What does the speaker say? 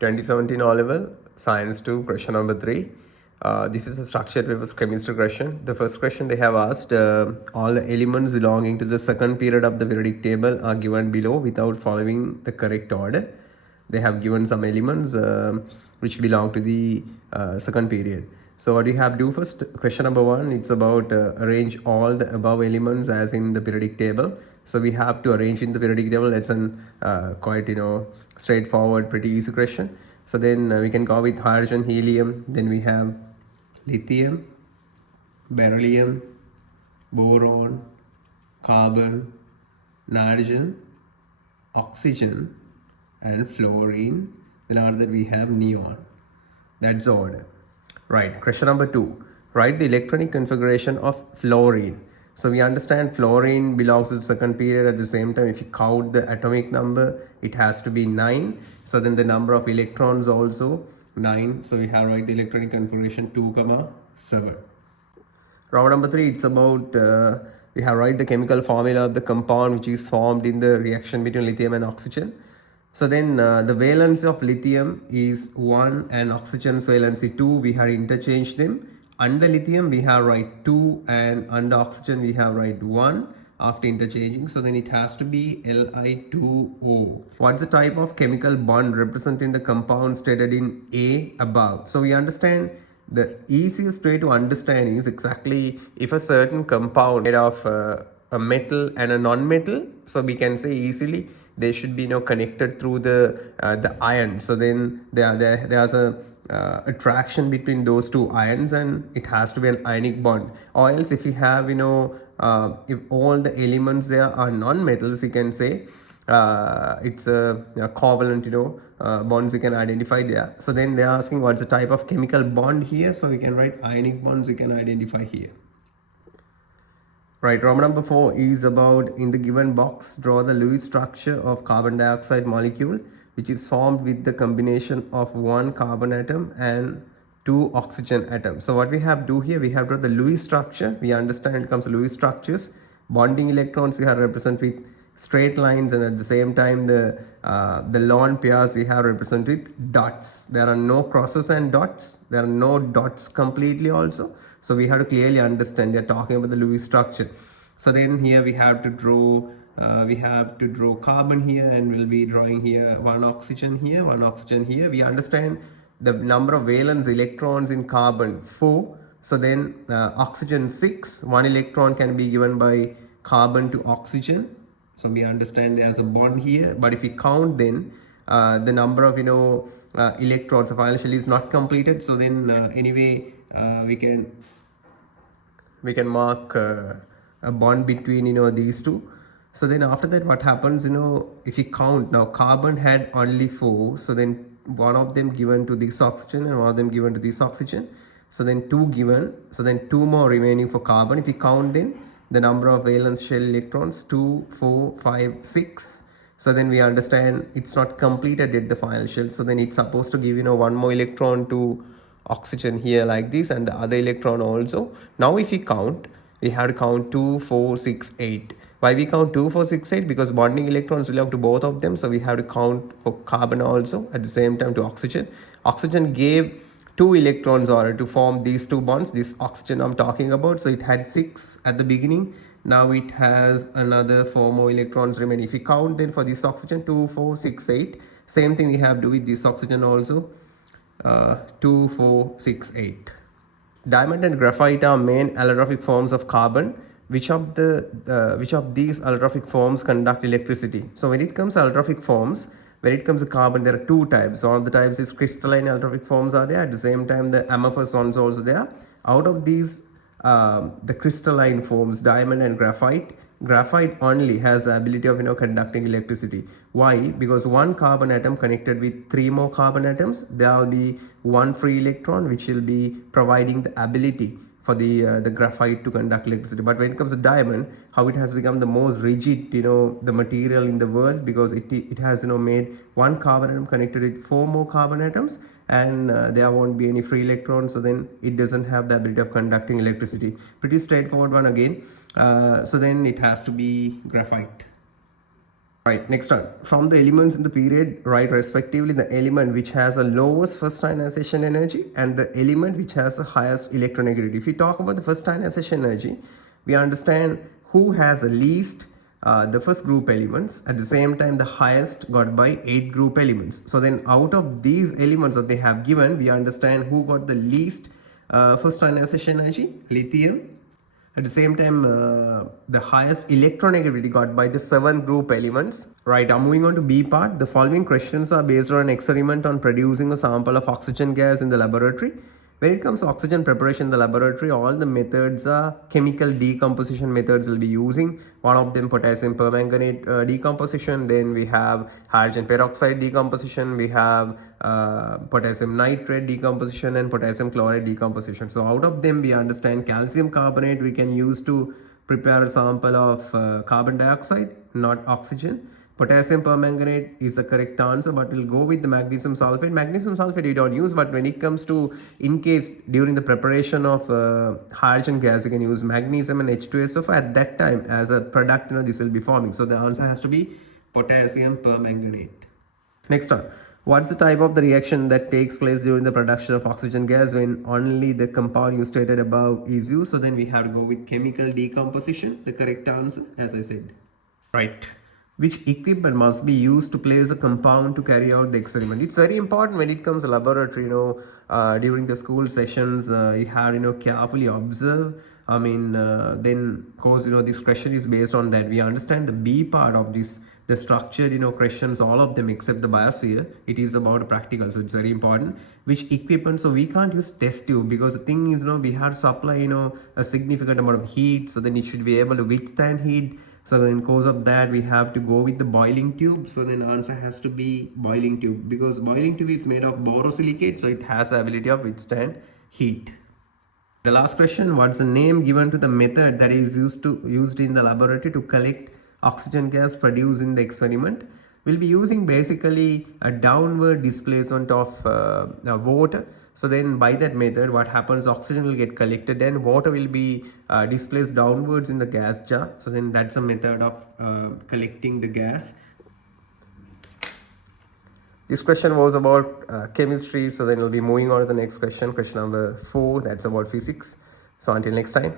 2017 O-Level, Science 2, question number 3. This is a structured papers chemistry question. The first question they have asked, all the elements belonging to the second period of the periodic table are given below without following the correct order. They have given some elements which belong to the second period. So what you have to do first, question number 1, it's about arrange all the above elements as in the periodic table. So we have to arrange in the periodic table. That's an quite straightforward, pretty easy question. So then we can go with hydrogen, helium. Then we have lithium, beryllium, boron, carbon, nitrogen, oxygen, and fluorine. Then after that we have neon. That's the order. Right. Question number 2. Write the electronic configuration of fluorine. So we understand fluorine belongs to the second period. At the same time, if you count the atomic number, it has to be 9. So then the number of electrons also 9. So we have write the electronic configuration 2, 7. Round number 3, it's about we have write the chemical formula of the compound which is formed in the reaction between lithium and oxygen. So then the valence of lithium is 1 and oxygen's valency 2. We have interchanged them. Under lithium we have write 2 and under oxygen we have write 1 after interchanging. So then it has to be Li2O. What's the type of chemical bond representing the compound stated in A above? So we understand the easiest way to understand is exactly if a certain compound made of a metal and a non-metal, so we can say easily they should be connected through the iron. So then there's a attraction between those two ions and it has to be an ionic bond. Or else if you have if all the elements there are non-metals, you can say it's a covalent bonds you can identify there. So then they're asking what's the type of chemical bond here, so we can write ionic bonds you can identify here. Right, problem number 4 is about in the given box, draw the Lewis structure of carbon dioxide molecule which is formed with the combination of 1 carbon atom and 2 oxygen atoms. So what we have do here, we have draw the Lewis structure. We understand it comes to Lewis structures. Bonding electrons we have represent with straight lines, and at the same time the lone pairs we have represent with dots. There are no crosses and dots. There are no dots completely also. So we have to clearly understand they're talking about the Lewis structure. So then here we have to draw carbon here, and we'll be drawing here 1 oxygen here, 1 oxygen here. We understand the number of valence electrons in carbon 4. So then oxygen 6, 1 electron can be given by carbon to oxygen. So we understand there's a bond here, but if we count then the number of electrons, the final shell is not completed. So then anyway we can mark a bond between these two. So then after that what happens, if you count now, carbon had only 4, so then one of them given to this oxygen and one of them given to this oxygen. So then 2 given, so then 2 more remaining for carbon. If you count then the number of valence shell electrons, 2, 4, 5, 6. So then we understand it's not completed yet the final shell. So then it's supposed to give 1 more electron to oxygen here like this, and the other electron also. Now if we count, we have to count 2, 4, 6, 8. Why we count 2, 4, 6, 8? Because bonding electrons belong to both of them. So we have to count for carbon also at the same time to oxygen. Oxygen gave 2 electrons order to form these 2 bonds. This oxygen I'm talking about. So it had 6 at the beginning. Now it has another 4 more electrons remaining. If we count then for this oxygen, 2, 4, 6, 8. Same thing we have to do with this oxygen also. 2, 4, 6, 8. Diamond and graphite are main allotropic forms of carbon. Which of these allotropic forms conduct electricity? So when it comes to allotropic forms, when it comes to carbon, there are 2 types. One of the types is crystalline allotropic forms are there. At the same time, the amorphous ones also there. Out of these, the crystalline forms, diamond and graphite only has the ability of conducting electricity. Why? Because 1 carbon atom connected with 3 more carbon atoms, there will be 1 free electron which will be providing the ability for the graphite to conduct electricity. But when it comes to diamond, how it has become the most rigid the material in the world, because it has made 1 carbon atom connected with 4 more carbon atoms, and there won't be any free electrons, so then it doesn't have the ability of conducting electricity. Pretty straightforward one again. So then it has to be graphite. Right, next one. From the elements in the period, write respectively the element which has the lowest first ionization energy and the element which has the highest electronegativity. If we talk about the first ionization energy, we understand who has the least, the first group elements, at the same time the highest got by 8 group elements. So then out of these elements that they have given, we understand who got the least first ionization energy, lithium. At the same time, the highest electronegativity got by the 7 group elements. Right, I'm moving on to B part. The following questions are based on an experiment on producing a sample of oxygen gas in the laboratory. When it comes to oxygen preparation in the laboratory, all the methods are chemical decomposition methods we'll be using. One of them potassium permanganate decomposition, then we have hydrogen peroxide decomposition, we have potassium nitrate decomposition and potassium chloride decomposition. So out of them we understand calcium carbonate we can use to prepare a sample of carbon dioxide, not oxygen. Potassium permanganate is the correct answer, but we'll go with the magnesium sulfate. Magnesium sulfate we don't use, but when it comes to, in case during the preparation of hydrogen gas, you can use magnesium and H2SO4 at that time as a product, this will be forming. So the answer has to be potassium permanganate. Next one. What's the type of the reaction that takes place during the production of oxygen gas when only the compound you stated above is used? So then we have to go with chemical decomposition, the correct answer, as I said. Right. Which equipment must be used to place a compound to carry out the experiment? It's very important when it comes to laboratory, during the school sessions, you have, carefully observe. Then of course, this question is based on that. We understand the B part of this, the structured, questions, all of them except the biosphere. It is about practical, so it's very important. Which equipment? So we can't use test tube because the thing is, we have to supply, a significant amount of heat. So then it should be able to withstand heat. So in course of that, we have to go with the boiling tube. So then answer has to be boiling tube because boiling tube is made of borosilicate. So it has the ability of withstand heat. The last question, what's the name given to the method that is used in the laboratory to collect oxygen gas produced in the experiment? We'll be using basically a downward displacement of water. So then by that method, what happens, oxygen will get collected and water will be displaced downwards in the gas jar. So then that's a method of collecting the gas. This question was about chemistry. So then we'll be moving on to the next question, question number 4. That's about physics. So until next time.